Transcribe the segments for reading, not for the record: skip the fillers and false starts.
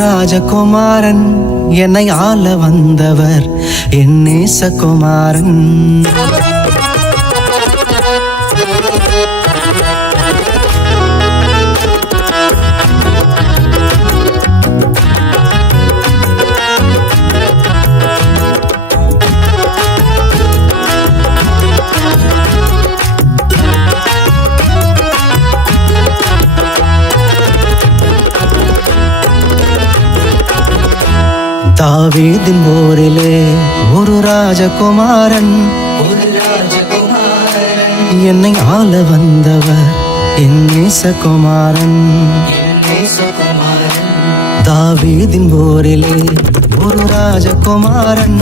ராஜகுமாரன் என்னை ஆள வந்தவர் என் நேசகுமாரன். தாவீதின் ஊரிலே ஒரு ராஜகுமாரன் என்னை ஆள வந்தவர் என் நேசகுமாரன். தாவீதின் ஊரிலே ஒரு ராஜகுமாரன்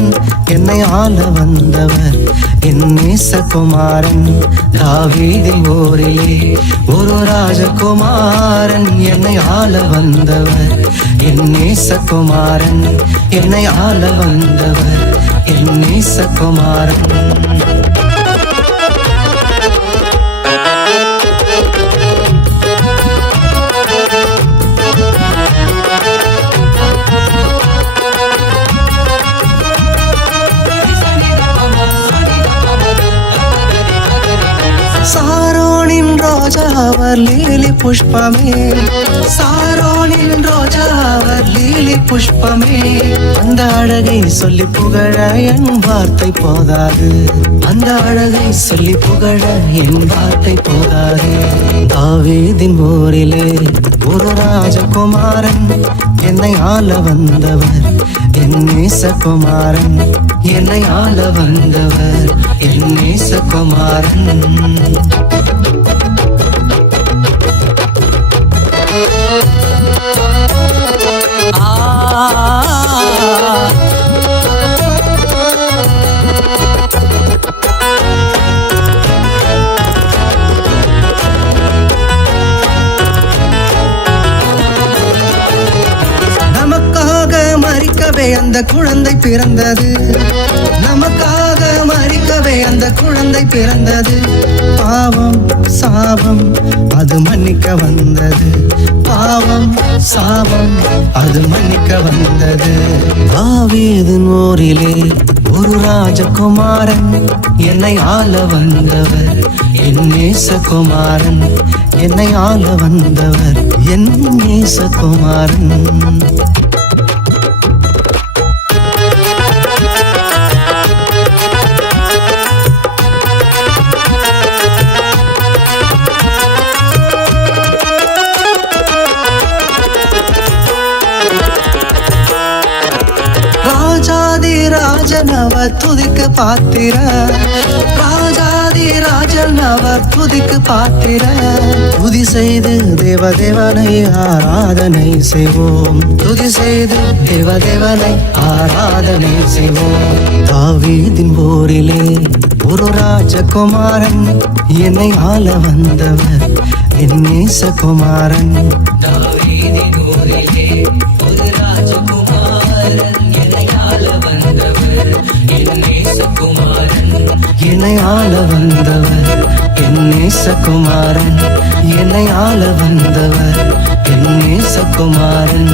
என்னை ஆள வந்தவர் என் நேசகுமாரன். தாவீதின் ஊரிலே ஒரு ராஜகுமாரன் என்னை ஆள வந்தவர் என் நேசகுமாரன். என்னை ஆள வந்தவர் என் நேசகுமாரன். சாரோனின் ரோஜா அவர் லீலி புஷ்பமே, சாரோனின் ரோஜா அவர் லீலி புஷ்பமே. அந்த அழகை சொல்லி புகழ என் வார்த்தை போதாது, அந்த அழகை சொல்லி புகழ என் வார்த்தை போதாது. தாவீதின் ஊரிலே ஒரு ராஜகுமாரன் என்னை ஆள வந்தவர் என் நேசகுமாரன். என்னை ஆள வந்தவர் என் நேசகுமாரன். நமக்காக மரிக்கவே அந்த குழந்தை பிறந்தது, நமக்காக மரிக்கவே அந்த குழந்தை பிறந்தது. பாவம் சாபம் அது மன்னிக்க வந்தது, பாவம் சாபம் அது மன்னிக்க வந்தது. தாவீதின் ஊரிலே ஒரு ராஜகுமாரன் என்னை ஆள வந்தவர் என் நேசகுமாரன். என்னை ஆள வந்தவர் என் நேசகுமாரன். ராஜனவர் துதிக்கு பாத்திர, ராஜாதி ராஜனவர் துதிக்கு பாத்திர. துதி செய்து தேவதேவனை ஆராதனை செய்வோம், துதி செய்து தேவதேவனை ஆராதனை செய்வோம். தாவீதின் ஊரிலே ஒரு ராஜகுமாரன் என்னை ஆள வந்தவர் என் நேசகுமாரன். தாவீதின் ஊரிலே ஒரு ராஜகுமாரன் என்னை ஆள வந்தவர் என் நேசகுமாரன். என்னை ஆள வந்தவர் என் நேசகுமாரன். என்னை ஆள வந்தவர் என் நேசகுமாரன்.